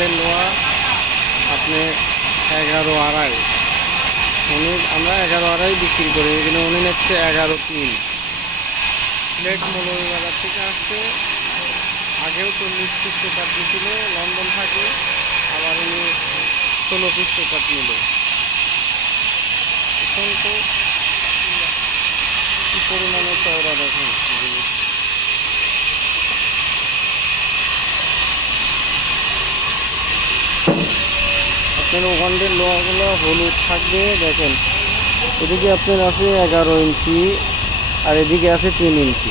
ওয়ান্ডের লোহা আপনি 11.5 আমরা 11.5 বিক্রি করি, কিন্তু উনি নিচ্ছে 11.3। প্লেট মৌলভীবাজার থেকে আসছে, আগেও 40 পিস পেপার দিয়েছিল, লন্ডন থাকে, আবার উনি 16 পিস পেপার নিল। এখন তো কি পরিমাণে চওড়া দেখেন এগুলি। আপনার ওয়ান্ডের লোহাগুলো হলুদ থাকবে দেখেন। এদিকে আপনার আছে 11 ইঞ্চি আর এদিকে আছে 3 ইঞ্চি।